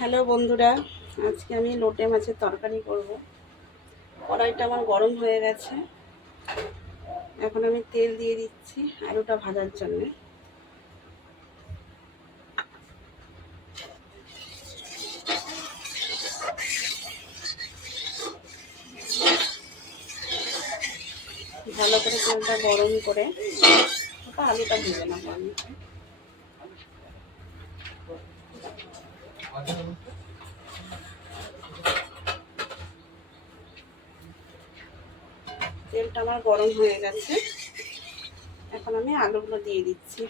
Hello বন্ধুরা, আজকে আমি লোটে মাছের তরকারি করব। কড়াইটা আমার গরম হয়ে গেছে। এখন আমি তেল দিয়ে দিচ্ছি আলুটা ভাজার জন্য। ভালো করে তেলটা গরম করে আলুটা ভেজে নেবো আমি। তেলটা আমার গরম হয়ে গেছে, এখন আমি আলুগুলো দিয়ে দিচ্ছি।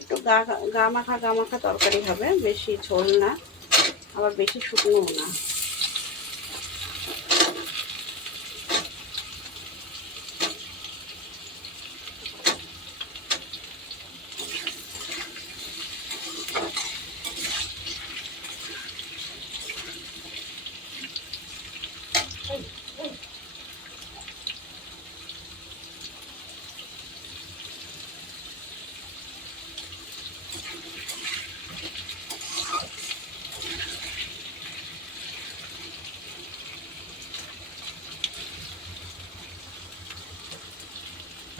একটু গা মাখা তরকারি হবে, বেশি ঝোল না আবার বেশি শুকনো না।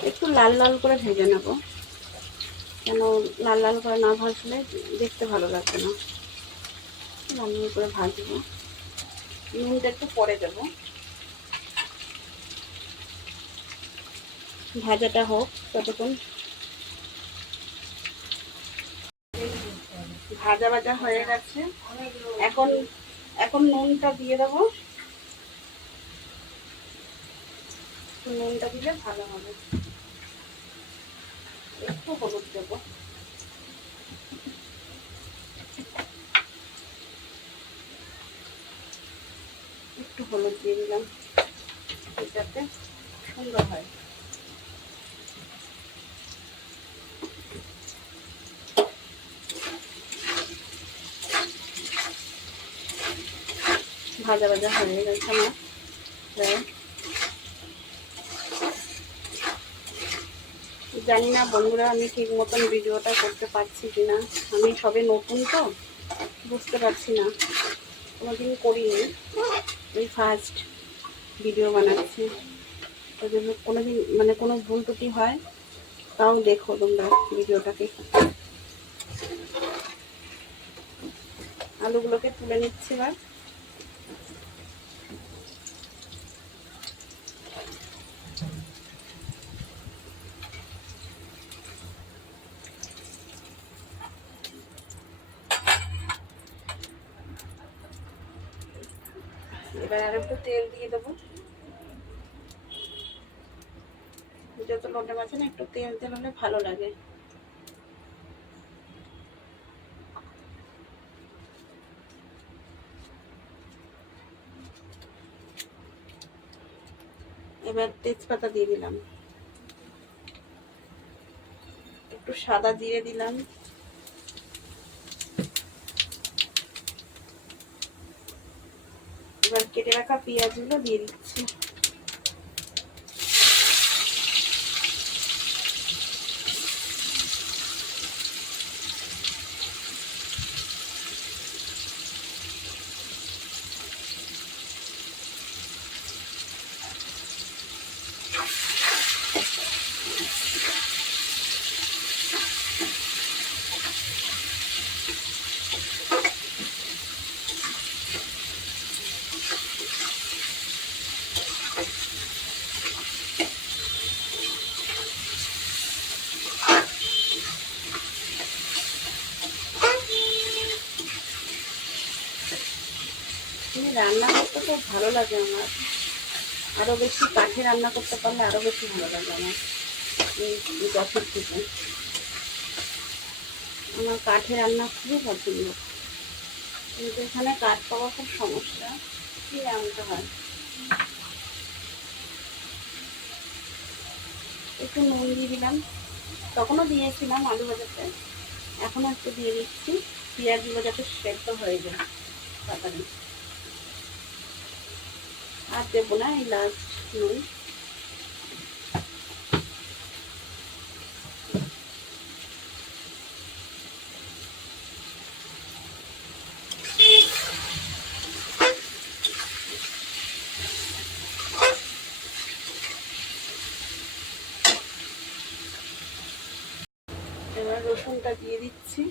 একটু লাল লাল করে ভেজে নেব, কেন লাল লাল করে না ভাজলে দেখতে ভালো লাগবে না। লাল লাল করে ভাজবো, নুনটা একটু পরে দেবো। ভাজাটা হোক ততক্ষণ। ভাজা ভাজা হয়ে গেছে, এখন এখন নুনটা দিয়ে দেবো। নুনটা দিলে ভালো হবে। একটু হলুদ দেবো, একটু হলুদ দিয়ে দিলাম যাতে সুন্দর হয়। ভাজা ভাজা হয়ে গেছে আমার। জানি না বন্ধুরা, আমি ঠিক মতন ভিডিওটা করতে পারছি কিনা। আমি সবে নতুন তো, বুঝতে পারছি না, কোনোদিন করিনি, এই ফার্স্ট ভিডিও বানাচ্ছি। তো যদি কোনোদিন কোনো ভুল ত্রুটি হয় তাও দেখো তোমরা ভিডিওটাকে। আলুগুলোকে তুলে নিচ্ছি এবার। এবার আর একটু তেল দিয়ে দেবো। যত লোটে মাছে না একটু তেল তেল হলে ভালো লাগে। এবার তেজপাতা দিয়ে দিলাম, একটু সাদা জিরে দিলাম, এবার কেটে রাখা পেঁয়াজগুলো দিয়ে দিচ্ছি। রান্না করতে খুব ভালো লাগে আমার, আরো বেশি কাঠে রান্না করতে পারলে আরো বেশি ভালো লাগে আমার। এই গ্যাসের থেকে আমার কাঠে রান্না খুবই পছন্দ, কিন্তু এখানে কাঠ পাওয়া খুব সমস্যা, কিনে আনতে হয়। একটু নুন দিয়ে দিলাম, তখনও দিয়েছিলাম আলু ভাজাতে, এখনও একটু দিয়ে দিচ্ছি, পেঁয়াজগুলো যাতে সেদ্ধ হয়ে যায় তাড়াতাড়ি। আর দেবো না, এই লাস্ট নুন। রসুনটা দিয়ে দিচ্ছি।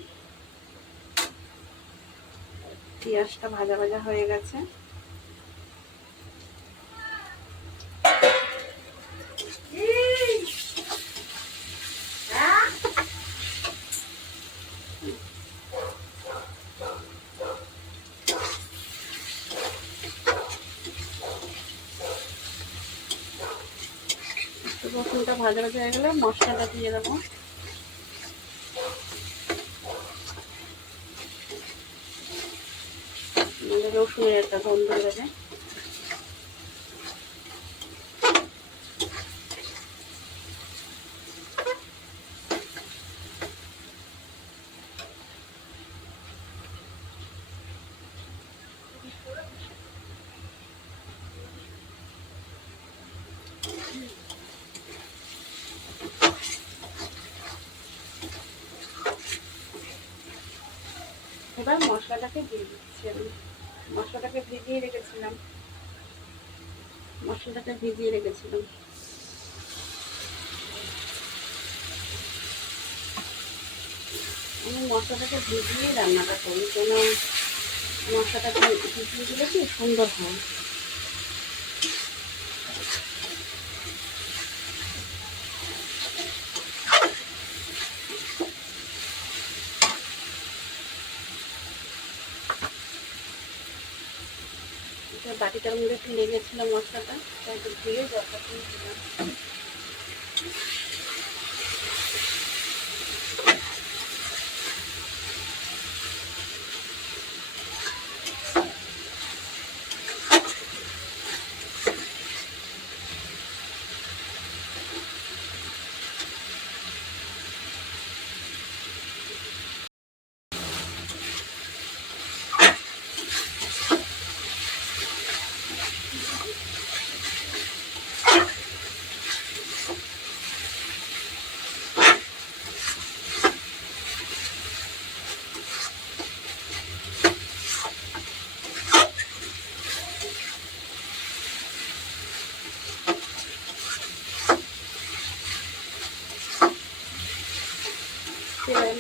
পেঁয়াজটা ভাজা ভাজা হয়ে গেছে। রসুনটা ভাজা ভাজা হয়ে গেলে মশলাটা দিয়ে দেবো। রসুনের একটা গন্ধ বেরোবে। এবার মশলাটাকে দিয়ে দিচ্ছি। আমি মশলাটাকে ভিজিয়ে রেখেছিলাম। আমি মশলাটাকে ভিজিয়ে রান্নাটা করি, কেন মশলাটাকে ভিজিয়ে দিলে কি সুন্দর হয়। বাটিটার মধ্যে একটু লেগেছিল মশলাটা, তাই একটু ধুয়ে জলটা দিয়ে দিলাম।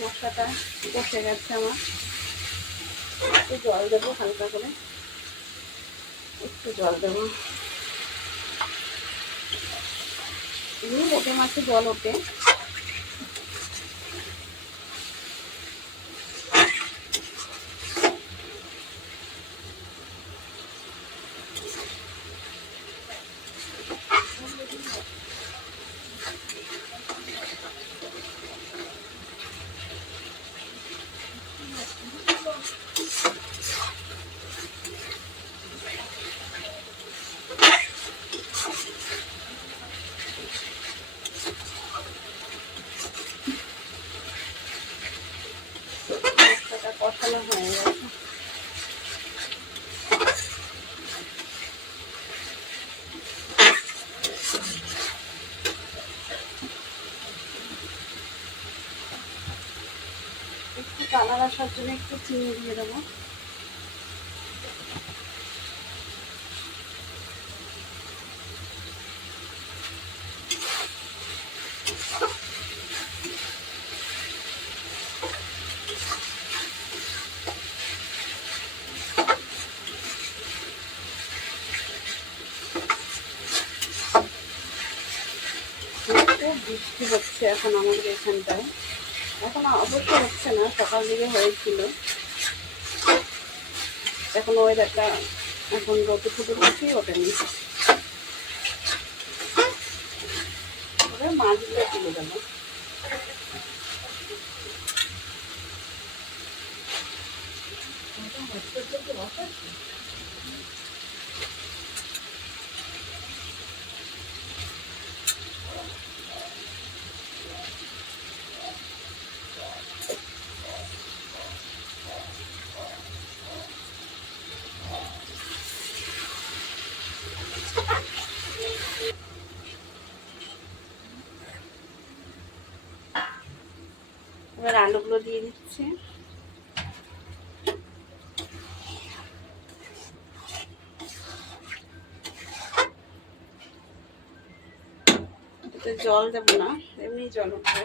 মশলাটা কষে গেছে আমার। একটু জল দেবো, হালকা করে একটু জল দেবো। এমনি লোটে মাছে জল ওঠে। কষানো হয়ে গেছে। একটু কালার আসার জন্য একটু চিনি দিয়ে দেবো। বৃষ্টি হচ্ছে এখন আমাদের এখানটায়। এখন অবশ্য হচ্ছে না, সকাল দিকে হয়েছিল। এখন ওয়েদারটা এখন রোদে ফুটে কিছুই ওঠেনি। মাছগুলো তুলে দেবো। এবার আলুগুলো দিয়ে দিচ্ছি। জল দেবো না, এমনি জল উঠবে।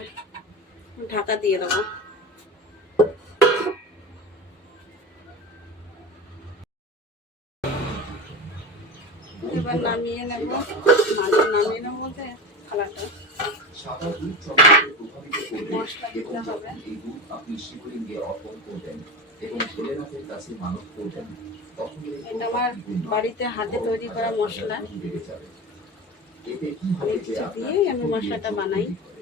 ঢাকা দিয়ে দেবো। এবার নামিয়ে নেব, মাঝে নামিয়ে নেবো বলতে থালাটা সাদা দুধ চমড়াকে প্রভাবিত করবে মশলা দিতে এবং হবে। যখন এই দুধ আপনি শিবলিঙ্গে অর্পণ করবেন এবং ভোলেনাথের কাছে মানত করবেন, তখন এই দুধ এটা আমার আপনি গুণ বাড়িতে হাতে তৈরি করা মশলা। গুণ বেড়ে যাবে। এতে কি হবে যে কিছু আপনার দিয়েই আমি ক্ষতি মশলাটা যোগ বানাই। তৈরি করে।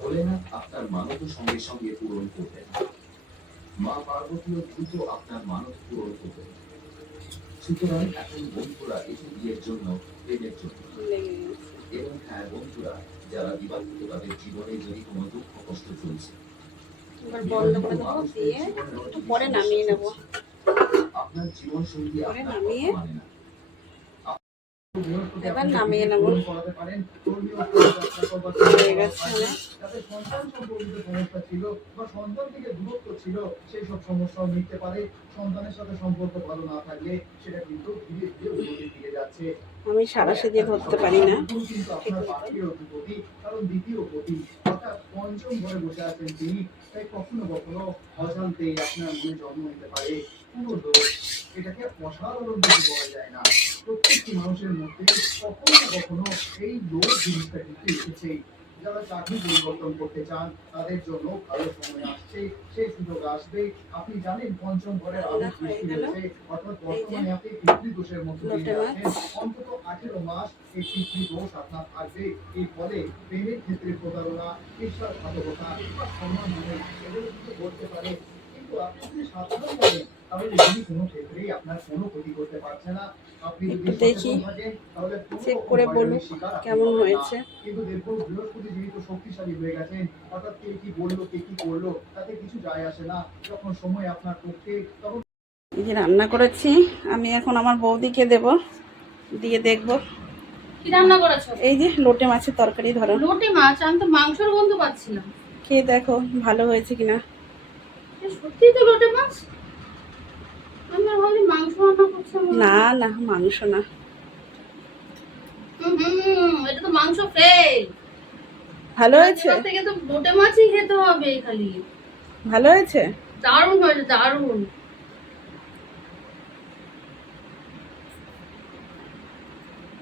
ভোলেনাথ আপনার মানত সঙ্গে সঙ্গে পূরণ করবেন। মা পার্বতীও দ্রুত আপনার মানত পূরণ করবেন। সুতরাং এখন বন্ধুরা এটি বিয়ের জন্য, প্রেমের জন্য। লেগে গেছে। এবং হ্যাঁ বন্ধুরা, যারা বিবাহিত তাদের জীবনে যদি কোনো দুঃখ কষ্ট চলছে, এবার বন্ধ করে দেবো, দিয়ে একটু পরে নামিয়ে নেব। আপনার জীবন সঙ্গী পরে আপনার নামিয়ে কথা মানে না। এবার নামিয়ে নেব। হয়ে গেছে আমার। তাদের সন্তান সম্পর্কিত সমস্যা ছিল বা সন্তান থেকে দূরত্ব ছিল, সেই সব সমস্যাও মিটতে পারে। সন্তানের সাথে সম্পর্ক ভালো না থাকলে সেটা কিন্তু ধীরে ধীরে উন্নতির দিকে যাচ্ছে। আমি সারা সেজে ধরতে পারি না। কিন্তু আপনার পাখির অধিপতি, কারণ দ্বিতীয় পতি অর্থাৎ পঞ্চম ঘরে বসে আছেন তিনি, তাই কখনো কখনো অজান্তেই আপনার মনে জন্ম নিতে পারে পুরো দোষ। এটাকে অসাধারণ কিছু বলা যায় না। প্রত্যেকটি মানুষের মধ্যে কখনো না কখনো এই লোভ জিনিসটা কিন্তু এসেছে। যারা চাকরি পরিবর্তন করতে চান তাদের জন্য ভালো সময় আসছে, সেই সুযোগ আসবে। আপনি জানেন পঞ্চম ঘরের আলো সৃষ্টি হয়েছে, অর্থাৎ বর্তমানে আপনি পিতৃদোষের মধ্যে দিয়ে আছেন। অন্তত 18 মাস এই পিতৃদোষ আপনার থাকবে। এর ফলে প্রেমের ক্ষেত্রে প্রতারণা, বিশ্বাসঘাতকতা বা সম্মানহানি এগুলো কিন্তু ঘটতে পারে। কিন্তু আপনি যদি সাবধান করেন তাহলে এগুলি কোনো ক্ষেত্রেই আপনার কোনো ক্ষতি করতে পারছে না। আপনি যদি একটু দেখি, সচেতন থাকেন তাহলে চেক করে বলুন কেমন হয়েছে। কিন্তু দেখুন বৃহস্পতি যেহেতু শক্তিশালী হয়ে গেছেন, অর্থাৎ কে কি বললো কে কি করলো তাতে কিছু যায় আসে না। যখন সময় আপনার পক্ষে তখন এই যে রান্না করেছি, আমি এখন আমার বৌদিকে দেব, দিয়ে দেখবো। কি রান্না করেছো? এই যে লোটে মাছের তরকারি ধরো, লোটে মাছ। আমি তো মাংসের গন্ধ পাচ্ছিলাম। খেয়ে দেখো ভালো হয়েছে কিনা। সত্যি তো লোটে মাছ? আমি আর ভাবছি মাংস রান্না করছে। না না, মাংস না। এটা তো মাংস ফ্রাই। ভালো হয়েছে, থেকে তো লোটে মাছই খেতে হবে খালি। ভালো হয়েছে। দারুণ হয়েছে, দারুণ।